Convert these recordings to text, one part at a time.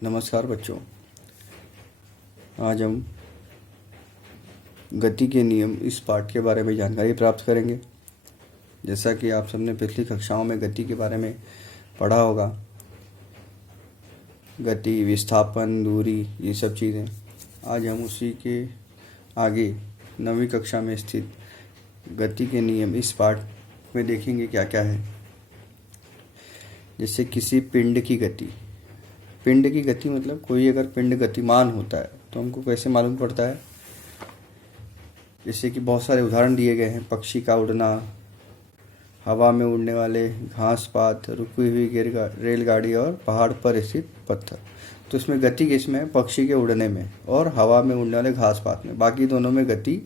नमस्कार बच्चों। आज हम गति के नियम इस पाठ के बारे में जानकारी प्राप्त करेंगे। जैसा कि आप सबने पिछली कक्षाओं में गति के बारे में पढ़ा होगा, गति, विस्थापन, दूरी, ये सब चीज़ें। आज हम उसी के आगे 9वीं कक्षा में स्थित गति के नियम इस पाठ में देखेंगे क्या क्या है। जैसे किसी पिंड की गति। पिंड की गति मतलब कोई अगर पिंड गतिमान होता है तो हमको कैसे मालूम पड़ता है। जैसे कि बहुत सारे उदाहरण दिए गए हैं। पक्षी का उड़ना, हवा में उड़ने वाले घास पात, रुकी हुई रेलगाड़ी और पहाड़ पर स्थित पत्थर। तो इसमें गति किसमें है? पक्षी के उड़ने में और हवा में उड़ने वाले घास पात में। बाकी दोनों में गति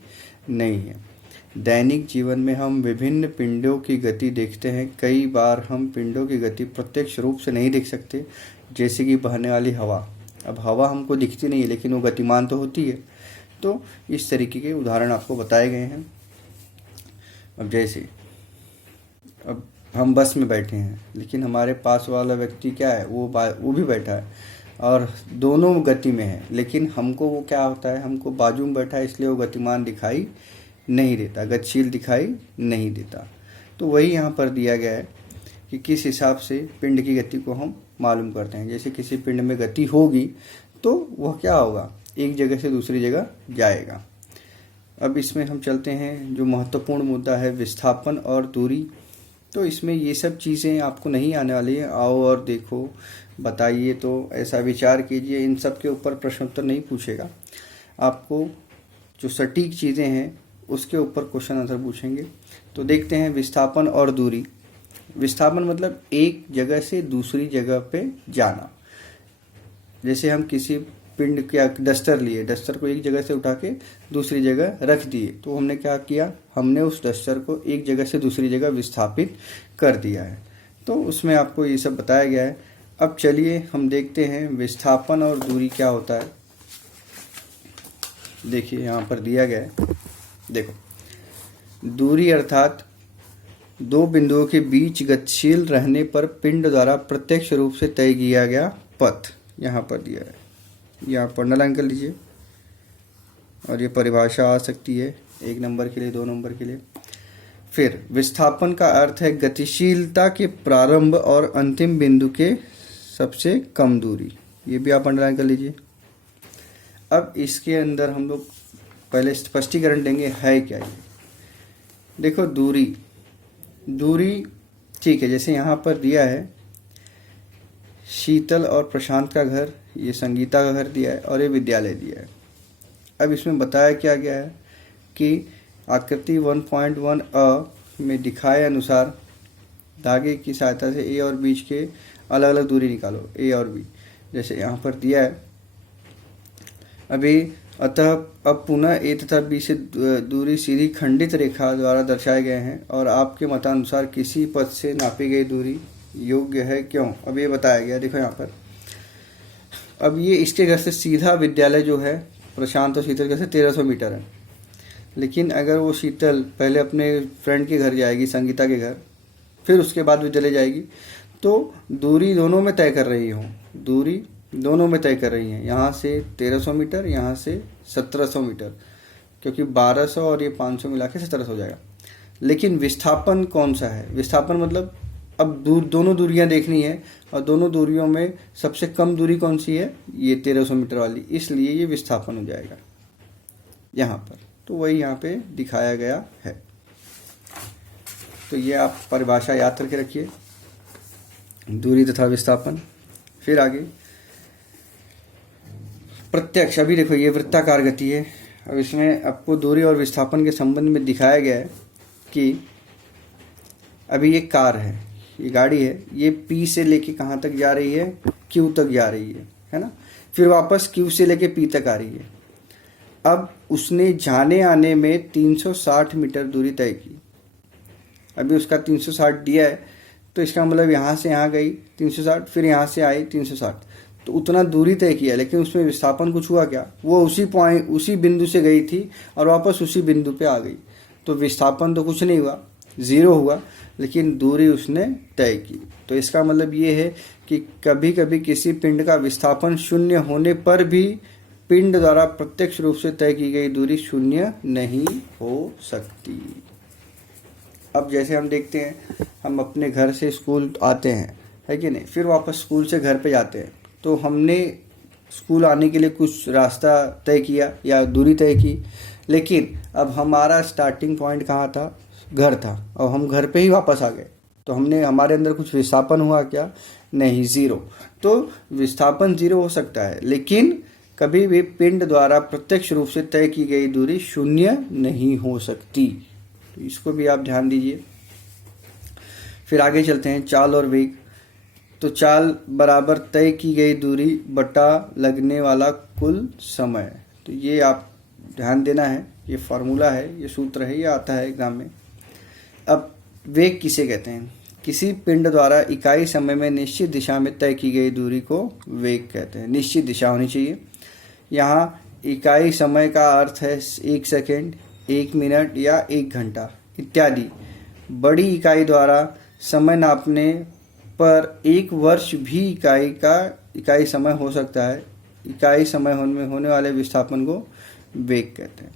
नहीं है। दैनिक जीवन में हम विभिन्न पिंडों की गति देखते हैं। कई बार हम पिंडों की गति प्रत्यक्ष रूप से नहीं देख सकते, जैसे कि बहने वाली हवा। अब हवा हमको दिखती नहीं है लेकिन वो गतिमान तो होती है। तो इस तरीके के उदाहरण आपको बताए गए हैं। अब जैसे अब हम बस में बैठे हैं लेकिन हमारे पास वाला व्यक्ति क्या है, वो भी बैठा है और दोनों गति में है, लेकिन हमको वो क्या होता है, हमको बाजू में बैठा है इसलिए वो गतिमान दिखाई नहीं देता, गतिशील दिखाई नहीं देता। तो वही यहाँ पर दिया गया है कि किस हिसाब से पिंड की गति को हम मालूम करते हैं। जैसे किसी पिंड में गति होगी तो वह क्या होगा, एक जगह से दूसरी जगह जाएगा। अब इसमें हम चलते हैं, जो महत्वपूर्ण मुद्दा है विस्थापन और दूरी। तो इसमें ये सब चीज़ें आपको नहीं आने वाली है। आओ और देखो, बताइए, तो ऐसा विचार कीजिए। इन सब के ऊपर प्रश्नोत्तर नहीं पूछेगा, आपको जो सटीक चीज़ें हैं उसके ऊपर क्वेश्चन आंसर पूछेंगे। तो देखते हैं विस्थापन और दूरी। विस्थापन मतलब एक जगह से दूसरी जगह पे जाना। जैसे हम किसी पिंड का डस्टर लिए, डस्टर को एक जगह से उठा के दूसरी जगह रख दिए, तो हमने क्या किया, हमने उस डस्टर को एक जगह से दूसरी जगह विस्थापित कर दिया है। तो उसमें आपको ये सब बताया गया है। अब चलिए हम देखते हैं विस्थापन और दूरी क्या होता है। देखिए यहाँ पर दिया गया है, देखो, दूरी अर्थात दो बिंदुओं के बीच गतिशील रहने पर पिंड द्वारा प्रत्यक्ष रूप से तय किया गया पथ यहाँ पर दिया है। यहाँ पर अंडरलाइन कर लीजिए। और ये परिभाषा आ सकती है 1 नंबर के लिए, 2 नंबर के लिए। फिर विस्थापन का अर्थ है गतिशीलता के प्रारंभ और अंतिम बिंदु के सबसे कम दूरी। ये भी आप अंडरलाइन कर लीजिए। अब इसके अंदर हम लोग पहले स्पष्टीकरण देंगे है क्या ये। देखो दूरी ठीक है, जैसे यहाँ पर दिया है शीतल और प्रशांत का घर, ये संगीता का घर दिया है और ये विद्यालय दिया है। अब इसमें बताया क्या गया है कि आकृति 1.1 अ में दिखाए अनुसार धागे की सहायता से ए और बीच के अलग अलग दूरी निकालो, ए और बी। जैसे यहाँ पर दिया है अभी, अतः अब पुनः ए तथा बी से दूरी सीधी खंडित रेखा द्वारा दर्शाए गए हैं और आपके मतानुसार किसी पथ से नापी गई दूरी योग्य है क्यों। अब ये बताया गया, देखो यहाँ पर। अब ये इसके घर से सीधा विद्यालय जो है प्रशांत और शीतल के से 1300 मीटर है, लेकिन अगर वो शीतल पहले अपने फ्रेंड के घर जाएगी, संगीता के घर, फिर उसके बाद विद्यालय जाएगी, तो दूरी दोनों में तय कर रही हूँ, दूरी दोनों में तय कर रही हैं। यहाँ से 1300 मीटर, यहाँ से 1700 मीटर, क्योंकि 1200 और ये 500 मिला के 1700 हो जाएगा। लेकिन विस्थापन कौन सा है? विस्थापन मतलब अब दोनों दूरियां देखनी है और दोनों दूरियों में सबसे कम दूरी कौन सी है, ये 1300 मीटर वाली, इसलिए ये विस्थापन हो जाएगा यहाँ पर। तो वही यहाँ पे दिखाया गया है। तो ये आप परिभाषा याद करके रखिए, दूरी तथा विस्थापन। फिर आगे प्रत्यक्ष। अभी देखो ये वृत्ताकार गति है। अब इसमें आपको दूरी और विस्थापन के संबंध में दिखाया गया है कि अभी ये कार है, ये गाड़ी है, ये P से लेके कहाँ तक जा रही है, Q तक जा रही है ना। फिर वापस Q से लेके P तक आ रही है। अब उसने जाने आने में 360 मीटर दूरी तय की। अभी उसका 360 दिया है, तो इसका मतलब यहाँ से यहाँ गई 360, फिर यहाँ से आई 360, तो उतना दूरी तय किया। लेकिन उसमें विस्थापन कुछ हुआ क्या, वो उसी बिंदु से गई थी और वापस उसी बिंदु पे आ गई, तो विस्थापन तो कुछ नहीं हुआ, 0 हुआ, लेकिन दूरी उसने तय की। तो इसका मतलब ये है कि कभी कभी किसी पिंड का विस्थापन शून्य होने पर भी पिंड द्वारा प्रत्यक्ष रूप से तय की गई दूरी शून्य नहीं हो सकती। अब जैसे हम देखते हैं, हम अपने घर से स्कूल आते हैं, है कि नहीं, फिर वापस स्कूल से घर पे जाते हैं, तो हमने स्कूल आने के लिए कुछ रास्ता तय किया या दूरी तय की, लेकिन अब हमारा स्टार्टिंग पॉइंट कहाँ था? घर था। और हम घर पे ही वापस आ गए, तो हमने हमारे अंदर कुछ विस्थापन हुआ क्या? नहीं, ज़ीरो। तो विस्थापन ज़ीरो हो सकता है, लेकिन कभी भी पिंड द्वारा प्रत्यक्ष रूप से तय की गई दूरी शून्य नहीं हो सकती। तो इसको भी आप ध्यान दीजिए। फिर आगे चलते हैं, चाल और वेग। तो चाल बराबर तय की गई दूरी बटा लगने वाला कुल समय। तो ये आप ध्यान देना है, ये फार्मूला है, ये सूत्र है, ये आता है एग्जाम में। अब वेग किसे कहते हैं? किसी पिंड द्वारा इकाई समय में निश्चित दिशा में तय की गई दूरी को वेग कहते हैं। निश्चित दिशा होनी चाहिए। यहाँ इकाई समय का अर्थ है 1 सेकेंड, 1 मिनट या 1 घंटा इत्यादि। बड़ी इकाई द्वारा समय नापने पर 1 वर्ष भी इकाई समय हो सकता है। इकाई समय में होने वाले विस्थापन को वेग कहते हैं।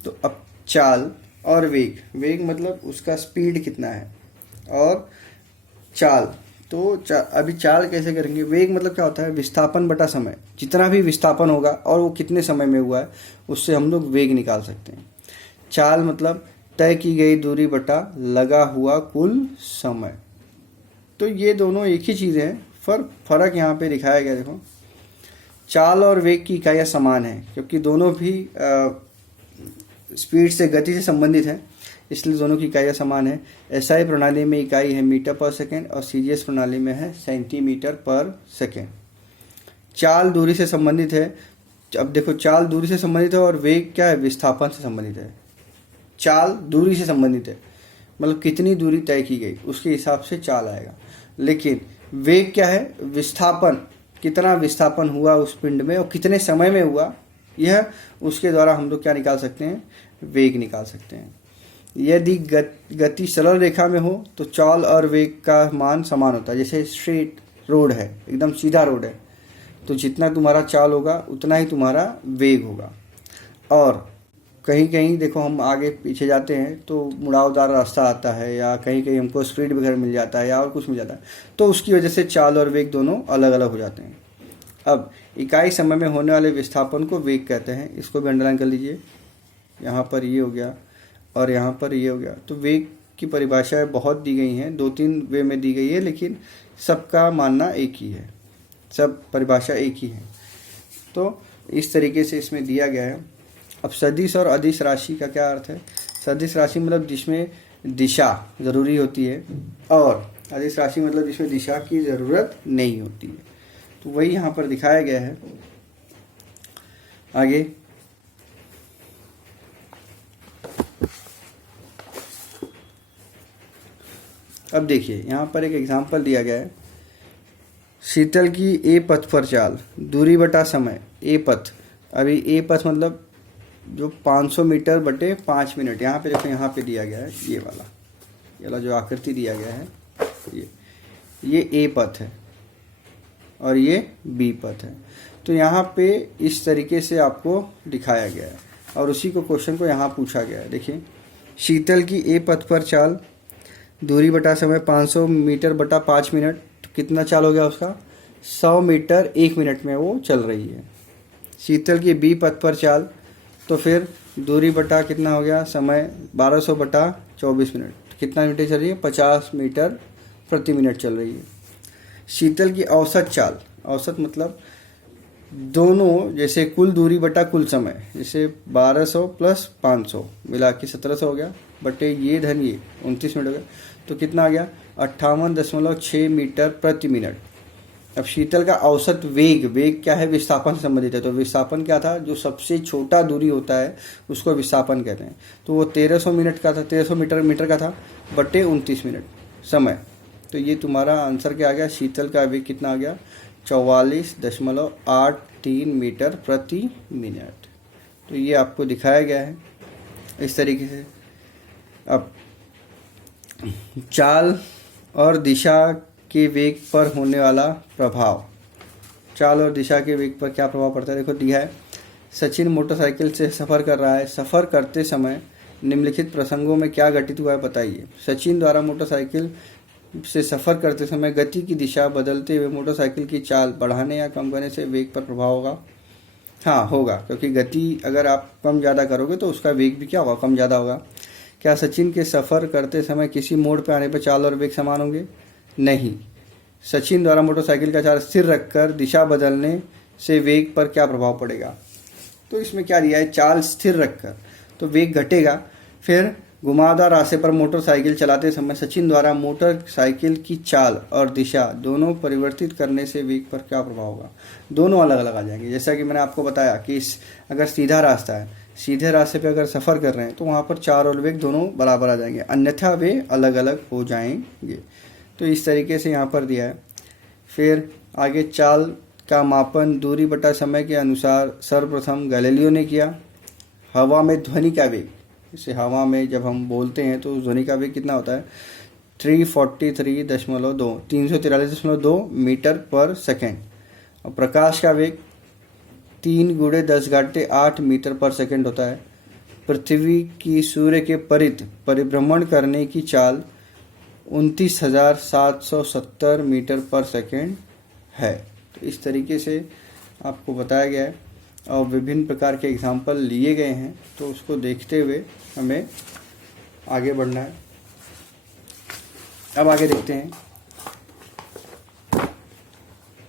तो अब चाल और वेग, वेग मतलब उसका स्पीड कितना है, और चाल, तो अभी चाल कैसे करेंगे? वेग मतलब क्या होता है? विस्थापन बटा समय। जितना भी विस्थापन होगा और वो कितने समय में हुआ है, उससे हम लोग वेग निकाल सकते हैं। चाल मतलब तय की गई दूरी बटा लगा हुआ कुल समय। तो ये दोनों एक ही चीज़ें हैं, फर्क यहाँ पे दिखाया गया। देखो, चाल और वेग की इकाइयाँ समान हैं, क्योंकि दोनों भी स्पीड से, गति से संबंधित हैं, इसलिए दोनों की इकाइयाँ समान है। एसआई प्रणाली में इकाई है मीटर पर सेकेंड और सीजीएस प्रणाली में है सेंटीमीटर पर सेकेंड। चाल दूरी से संबंधित है। अब देखो, चाल दूरी से संबंधित है और वेग क्या है? विस्थापन से संबंधित है। चाल दूरी से संबंधित है, मतलब कितनी दूरी तय की गई उसके हिसाब से चाल आएगा। लेकिन वेग क्या है? विस्थापन, कितना विस्थापन हुआ उस पिंड में और कितने समय में हुआ, यह उसके द्वारा हम लोग क्या निकाल सकते हैं? वेग निकाल सकते हैं। यदि गति सरल रेखा में हो तो चाल और वेग का मान समान होता है। जैसे स्ट्रेट रोड है, एकदम सीधा रोड है, तो जितना तुम्हारा चाल होगा उतना ही तुम्हारा वेग होगा। और कहीं कहीं देखो, हम आगे पीछे जाते हैं तो मुड़ावदार रास्ता आता है, या कहीं कहीं हमको स्पीड ब्रेकर मिल जाता है या और कुछ मिल जाता है, तो उसकी वजह से चाल और वेग दोनों अलग अलग हो जाते हैं। अब इकाई समय में होने वाले विस्थापन को वेग कहते हैं। इसको भी अंडरलाइन कर लीजिए। यहाँ पर ये हो गया और यहाँ पर ये हो गया। तो वेग की परिभाषाएं बहुत दी गई हैं, 2-3 वे में दी गई है, लेकिन सबका मानना एक ही है, सब परिभाषा एक ही है। तो इस तरीके से इसमें दिया गया है। अब सदिश और अदिश राशि का क्या अर्थ है? सदिश राशि मतलब जिसमें दिशा ज़रूरी होती है, और अदिश राशि मतलब जिसमें दिशा की ज़रूरत नहीं होती है। तो वही यहाँ पर दिखाया गया है। आगे अब देखिए, यहाँ पर एक एग्जाम्पल दिया गया है। शीतल की ए पथ पर चाल, दूरी बटा समय। ए पथ, अभी ए पथ मतलब जो 500 मीटर बटे 5 मिनट। यहाँ पे देखो, यहाँ पे दिया गया है ये वाला जो आकृति दिया गया है, ये ए पथ है और ये बी पथ है। तो यहाँ पे इस तरीके से आपको दिखाया गया है और उसी को क्वेश्चन को यहाँ पूछा गया है। देखिए, शीतल की ए पथ पर चाल, दूरी बटा समय 500 मीटर बटा 5 मिनट। तो कितना चाल हो गया उसका? 100 मीटर 1 मिनट में वो चल रही है। शीतल की बी पथ पर चाल, तो फिर दूरी बटा कितना हो गया? समय 1200 बटा 24 मिनट। कितना मीटर चल रही है? 50 मीटर प्रति मिनट चल रही है। शीतल की औसत चाल, औसत मतलब दोनों, जैसे कुल दूरी बटा कुल समय, जैसे 1200 प्लस 500 मिला के 1700 हो गया, बटे ये धन ये 29 मिनट हो गया। तो कितना आ गया? 58.6 मीटर प्रति मिनट। अब शीतल का औसत वेग, वेग क्या है? विस्थापन से संबंधित है। तो विस्थापन क्या था? जो सबसे छोटा दूरी होता है उसको विस्थापन कहते हैं। तो वो 1300 मिनट का था, 1300 मीटर का था, बटे 29 मिनट समय। तो ये तुम्हारा आंसर क्या आ गया? शीतल का वेग कितना आ गया? 44.83 मीटर प्रति मिनट। तो ये आपको दिखाया गया है इस तरीके से। अब चाल और दिशा के वेग पर होने वाला प्रभाव। चाल और दिशा के वेग पर क्या प्रभाव पड़ता है, देखो दिया है। सचिन मोटरसाइकिल से सफ़र कर रहा है। सफ़र करते समय निम्नलिखित प्रसंगों में क्या घटित हुआ है बताइए। सचिन द्वारा मोटरसाइकिल से सफ़र करते समय गति की दिशा बदलते हुए मोटरसाइकिल की चाल बढ़ाने या कम करने से वेग पर प्रभाव होगा। हाँ होगा, क्योंकि गति अगर आप कम ज़्यादा करोगे तो उसका वेग भी क्या होगा, कम ज़्यादा होगा। क्या सचिन के सफ़र करते समय किसी मोड़ पर आने पर चाल और वेग समान होंगे? नहीं। सचिन द्वारा मोटरसाइकिल का चाल स्थिर रखकर दिशा बदलने से वेग पर क्या प्रभाव पड़ेगा? तो इसमें क्या दिया है, चाल स्थिर रखकर तो वेग घटेगा। फिर घुमावदार रास्ते पर मोटरसाइकिल चलाते समय सचिन द्वारा मोटरसाइकिल की चाल और दिशा दोनों परिवर्तित करने से वेग पर क्या प्रभाव होगा? दोनों अलग अलग आ जाएंगे। जैसा कि मैंने आपको बताया कि अगर सीधा रास्ता है, सीधे रास्ते पे अगर सफ़र कर रहे हैं तो वहाँ पर चाल और वेग दोनों बराबर आ जाएंगे, अन्यथा वे अलग अलग हो जाएंगे। तो इस तरीके से यहाँ पर दिया है। फिर आगे चाल का मापन दूरी बटा समय के अनुसार सर्वप्रथम गैलीलियो ने किया। हवा में ध्वनि का वेग, जैसे हवा में जब हम बोलते हैं तो ध्वनि का वेग कितना होता है, 343.2 मीटर पर सेकेंड। और प्रकाश का वेग 3 × 10⁻8 मीटर पर सेकेंड होता है। पृथ्वी की सूर्य के परिभ्रमण करने की चाल 29,770 मीटर पर सेकेंड है। तो इस तरीके से आपको बताया गया है और विभिन्न प्रकार के एग्जाम्पल लिए गए हैं, तो उसको देखते हुए हमें आगे बढ़ना है। अब आगे देखते हैं।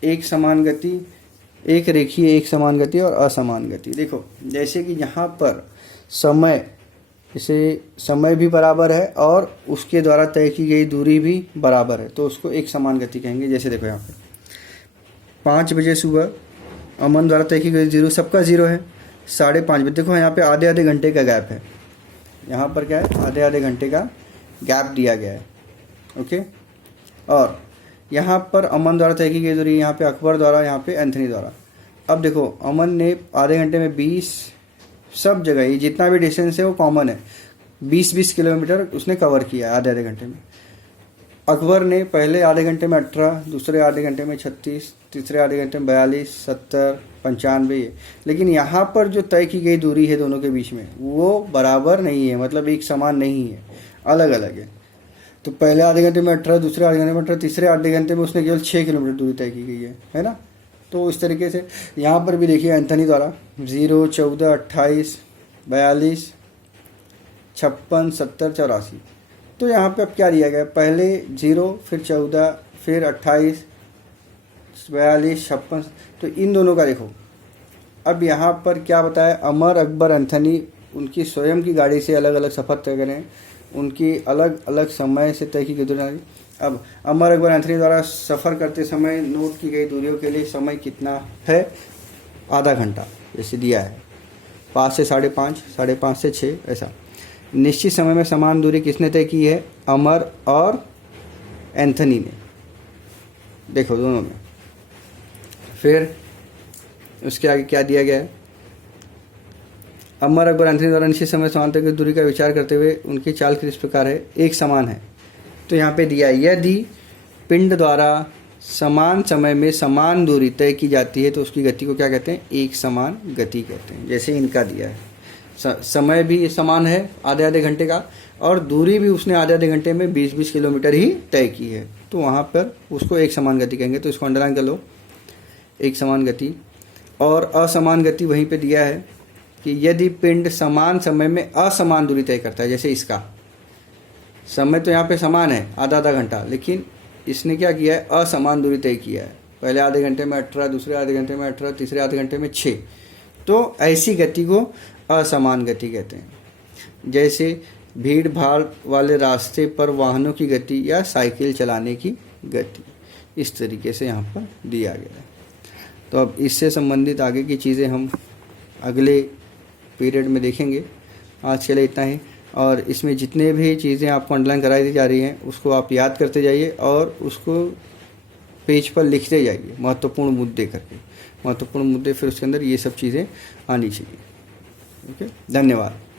एक समान गति, एक रेखीय एक समान गति और असमान गति। देखो जैसे कि यहाँ पर समय, जैसे समय भी बराबर है और उसके द्वारा तय की गई दूरी भी बराबर है, तो उसको एक समान गति कहेंगे। जैसे देखो यहाँ पे 5 बजे सुबह अमन द्वारा तय की गई 0, सबका 0 है। 5:30 बजे, देखो यहाँ पे आधे आधे घंटे का गैप है। यहाँ पर क्या है, आधे आधे घंटे का गैप दिया गया है। ओके, और यहाँ पर अमन द्वारा तय की गई दूरी, यहाँ पे अकबर द्वारा, यहाँ पे एंथनी द्वारा। अब देखो अमन ने आधे घंटे में 20, सब जगह ये जितना भी डिस्टेंस है वो कॉमन है, 20-20 किलोमीटर उसने कवर किया है आधे आधे घंटे में। अकबर ने पहले आधे घंटे में 18, दूसरे आधे घंटे में 36, तीसरे आधे घंटे में 42, 70, 95। लेकिन यहाँ पर जो तय की गई दूरी है दोनों के बीच में वो बराबर नहीं है, मतलब एक समान नहीं है, अलग अलग है। तो पहले आधे घंटे में 18, दूसरे आधे घंटे में 18, तीसरे आधे घंटे में उसने केवल 6 किलोमीटर दूरी तय की गई है ना। तो इस तरीके से यहाँ पर भी देखिए एंथनी द्वारा 0, 14, 28, 42, 56, 70, 84। तो यहाँ पे अब क्या दिया गया, पहले 0, फिर 14, फिर 28, 42, 56। तो इन दोनों का देखो। अब यहाँ पर क्या बताया, अमर, अकबर, एंथनी उनकी स्वयं की गाड़ी से अलग अलग सफ़र तय करें, उनकी अलग अलग समय से तय की गई दूरी। अब अमर, अकबर, एंथनी द्वारा सफ़र करते समय नोट की गई दूरियों के लिए समय कितना है, आधा घंटा जैसे दिया है। 5 से 5:30, 5:30 से 6, ऐसा। निश्चित समय में समान दूरी किसने तय की है, अमर और एंथनी ने, देखो दोनों में। फिर उसके आगे क्या दिया गया है, अमर, अकबर, एंथनी द्वारा निश्चित समय समान तय की दूरी का विचार करते हुए उनकी चाल किस प्रकार है, एक समान है। तो यहाँ पे दिया, यदि पिंड द्वारा समान समय में समान दूरी तय की जाती है तो उसकी गति को क्या कहते हैं, एक समान गति कहते हैं। जैसे इनका दिया है, समय भी समान है आधे आधे घंटे का, और दूरी भी उसने आधे आधे घंटे में 20-20 किलोमीटर ही तय की है, तो वहाँ पर उसको एक समान गति कहेंगे। तो इसको अंडरलाइन कर लो, एक समान गति। और असमान गति वहीं पे दिया है कि यदि पिंड समान समय में असमान दूरी तय करता है, जैसे इसका समय तो यहाँ पे समान है आधा आधा घंटा, लेकिन इसने क्या किया है, असमान दूरी तय किया है। पहले आधे घंटे में 18, दूसरे आधे घंटे में 18, तीसरे आधे घंटे में 6। तो ऐसी गति को असमान गति कहते हैं। जैसे भीड़ भाड़ वाले रास्ते पर वाहनों की गति या साइकिल चलाने की गति, इस तरीके से यहाँ पर दिया गया है। तो अब इससे संबंधित आगे की चीज़ें हम अगले पीरियड में देखेंगे। आज के लिए इतना ही, और इसमें जितने भी चीज़ें आपको अंडरलाइन कराई दी जा रही हैं उसको आप याद करते जाइए और उसको पेज पर लिखते जाइए, महत्वपूर्ण मुद्दे करके, महत्वपूर्ण मुद्दे, फिर उसके अंदर ये सब चीज़ें आनी चाहिए। ओके, धन्यवाद।